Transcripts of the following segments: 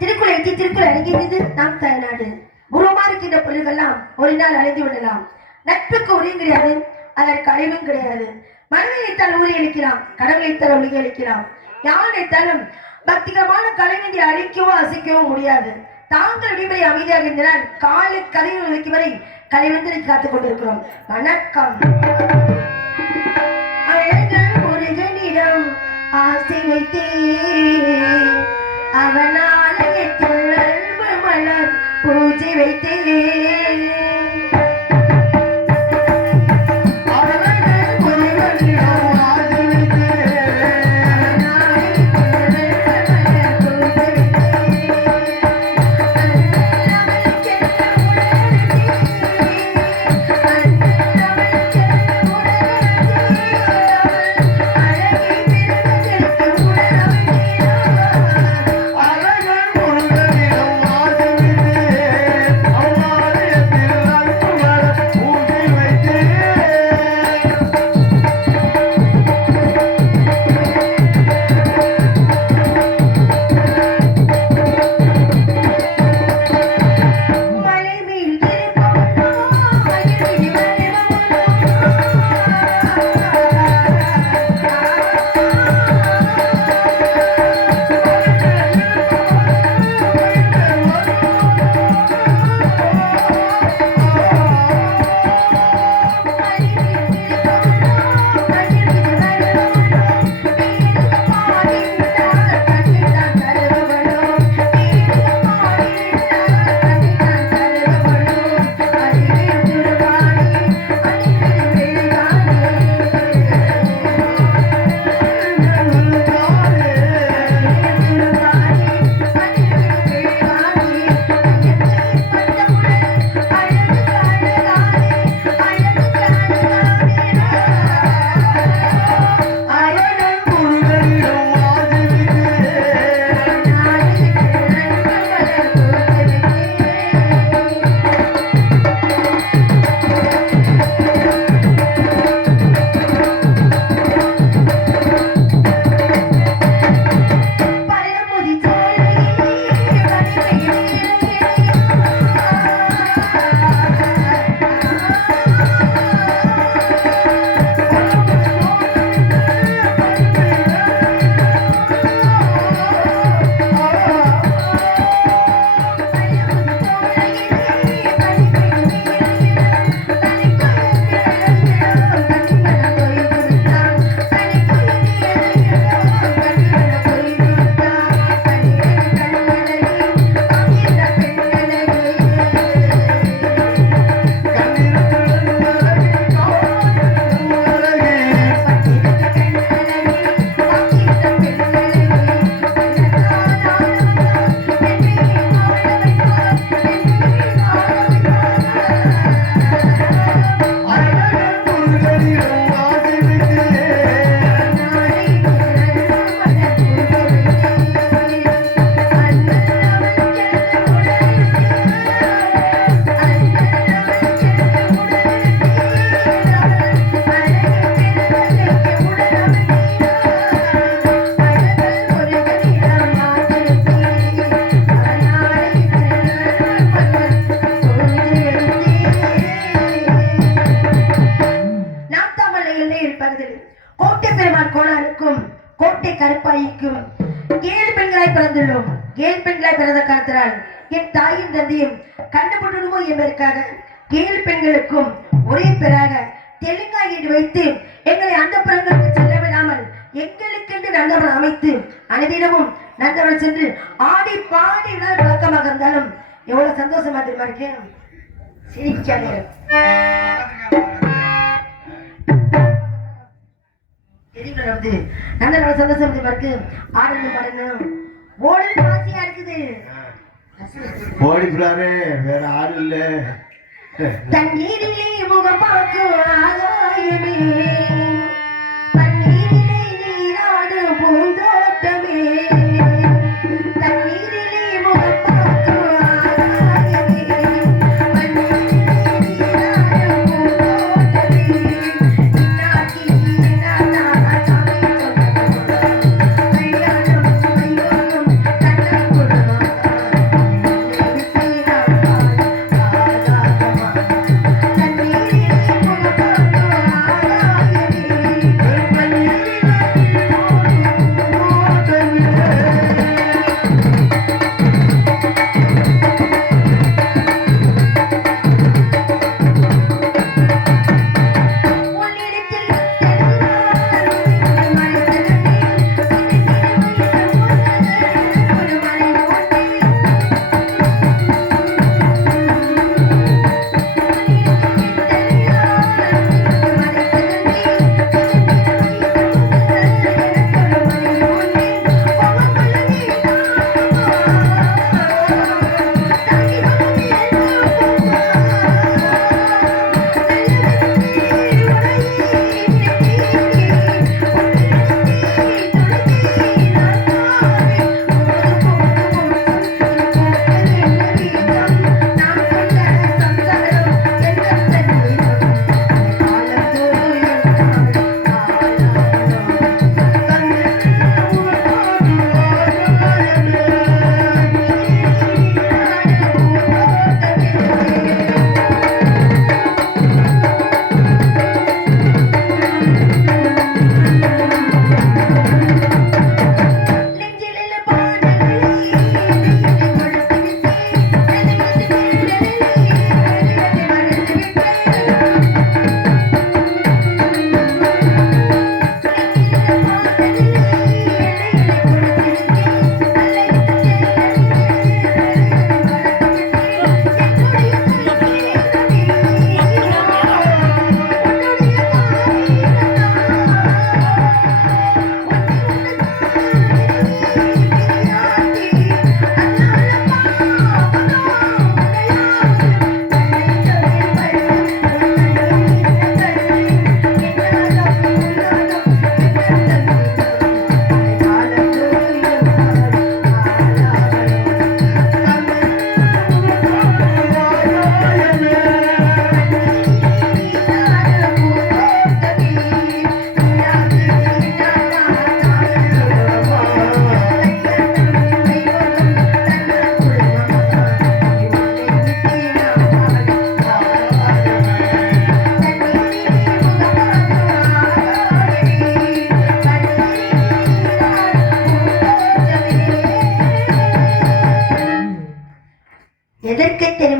திருக்குறள் எஞ்சி திருக்குறள் அடங்கியது நாம் தாய்நாடு. உருவமா இருக்கின்ற பொருள்கள்லாம் ஒரு நாள் அழிந்து விடலாம். நட்புக்கு உரியும் கிடையாது, அதற்கு அழிவும் கிடையாது. மனிதன் நினைத்தால் ஊறி அளிக்கலாம், கடவுள் நினைத்தால் ஒழுகி அளிக்கலாம். யார் நினைத்தாலும் பக்திகரமான கலைஞரை அழிக்கவோ அசைக்கவோ முடியாது. தாங்கள் விடுமுறை அமைதியாக இருந்தால் காலை கலைஞர் வைக்கும் வரை கலைவந்தனை காத்துக் கொண்டிருக்கிறோம். வணக்கம். அழகன் முருகனிடம் ஆசை வைத்தே அவன் ஆலயத்தில் அன்பு மலர் பூஜை வைத்தே கோட்டை பெருமாள் கோளாருக்கும் கோட்டை கருப்பாய்க்கும் 7 பெண்களாய் பிறந்துள்ளோம். 7 பெண்களாய் பிறந்த காரணத்தினால் என் தாயும் தந்தையும் கண்டுபிடிடுமோ என்பதற்காக 7 பெண்களுக்கும் ஒரே பேராக தெலுங்காய் என்று வைத்து எங்களை அந்த புறங்களுக்கு செல்ல விடாமல் எங்களுக்கென்று நந்தவனம் அமைத்து அனைதினமும் நந்தவனம் சென்று ஆடி பாடி விழா வழக்கமாக இருந்தாலும் எவ்வளவு சந்தோஷமா தெரியுமா இருக்கேன். சிரிக்காதே நடந்து நல்ல சந்தோஷம் இருக்கு. ஆடணும் பாடணும் ஓடல் ஆசையா இருக்குது. ஓடிப்புறாரு வேற ஆள் இல்ல. தண்ணீரிலே முகம் பார்க்கும் ஆகாயமே, பன்னீரிலே நீராடு பூந்தோட்டமே, தண்ணீரிலே முகம் பார்க்கும் ஆகாயமே, பன்னீரிலே நீராடு பூந்தோட்டமே, நாக்கி நானா சாமி சொன்னது கல்யாணம் சுமையோடும்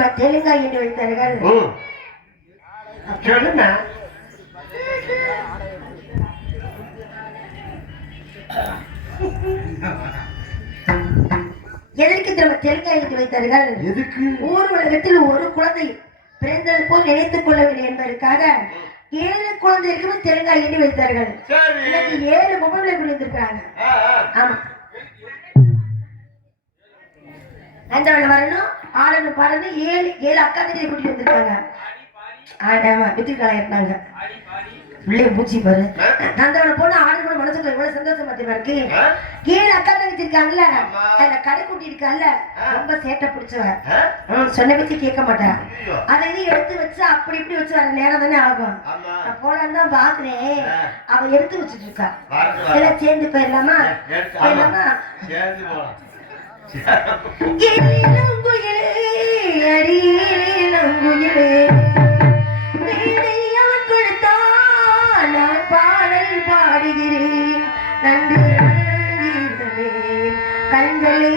தெரியுமா தெலுங்காய் என்று வைத்தார்கள். சொல்லுங்க. எதற்கு திரும்ப தெலுங்காய் என்று வைத்தார்கள்? எதுக்கு? ஊர் உலகத்தில் ஒரு குழந்தை பிறந்தது போல் நினைத்துக் கொள்ளவில்லை என்பதற்காக 7 குழந்தைகளுக்குமே தெலுங்காய் என்று வைத்தார்கள். இன்னைக்கு 7 பொம்பளை புரிந்திருக்கிறாங்க. ஆமா, நந்தவன வரணும், ஆடணும், பாடணும், 7 அக்கா தங்கை கூட்டிட்டு வந்திருக்காங்க. ஆமா, வித்திருக்காங்க இருந்தாங்க. உள்ளே பூச்சி பாரு. நந்தவன போன ஆடணும் மனசுக்கு எவ்வளவு சந்தோஷமா இருக்கு. 7 அக்கா தங்கச்சி இருக்காங்கல்ல, அந்த கடை கூட்டி இருக்காங்கல்ல, ரொம்ப சேட்டை பிடிச்சவ. சொன்ன பத்தி கேட்க மாட்டேன். அதை எடுத்து வச்சு அப்படி இப்படி வச்சு வர நேரம் தானே ஆகும். போலான்னு தான் பாக்குறேன். அவ எடுத்து வச்சுட்டு இருக்கா. எல்லாம் சேர்ந்து போயிடலாமா? போயிடலாமா? நான் பாடல் பாடுகிறேன், நன்றி கண்களே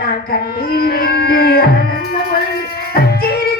நான் கண்ணீர் என்று ஆனந்தம் கச்சேரி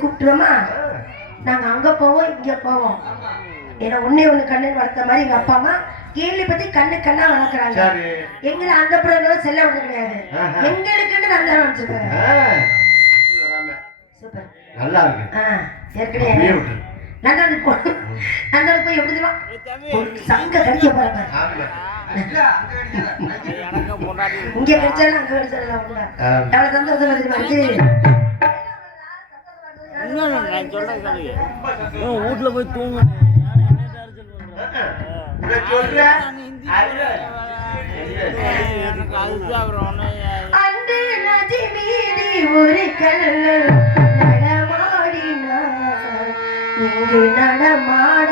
கூப்பிட்டுருமா? நாங்க அங்க போவோம் இங்க போவோம். ஏன்னா ஒன்னே ஒண்ணு கண்ணு வளர்த்த மாதிரி எங்க அப்பா அம்மா கேள்வி பத்தி கண்ணு கண்ணா வளர்க்குறாங்க. எங்களை அந்த பிள்ளைங்களும் செல்ல விட கிடையாது. எங்களுக்குன்னு நல்லா வச்சிருக்காங்க. சூப்பர், நல்லா இருக்கு. ஏற்கனவே நந்தாவுக்கு போய் எப்படி சங்க கடிக்க போறாங்க. இங்க கடிச்சாலும் அங்க கடிச்சாலும் எவ்வளவு சந்தோஷம் இருக்கு. வீட்டுல போய் தூங்க அன்று நதி மீதி ஒரு கல்லு நடமாடினார், இங்கு நடமாட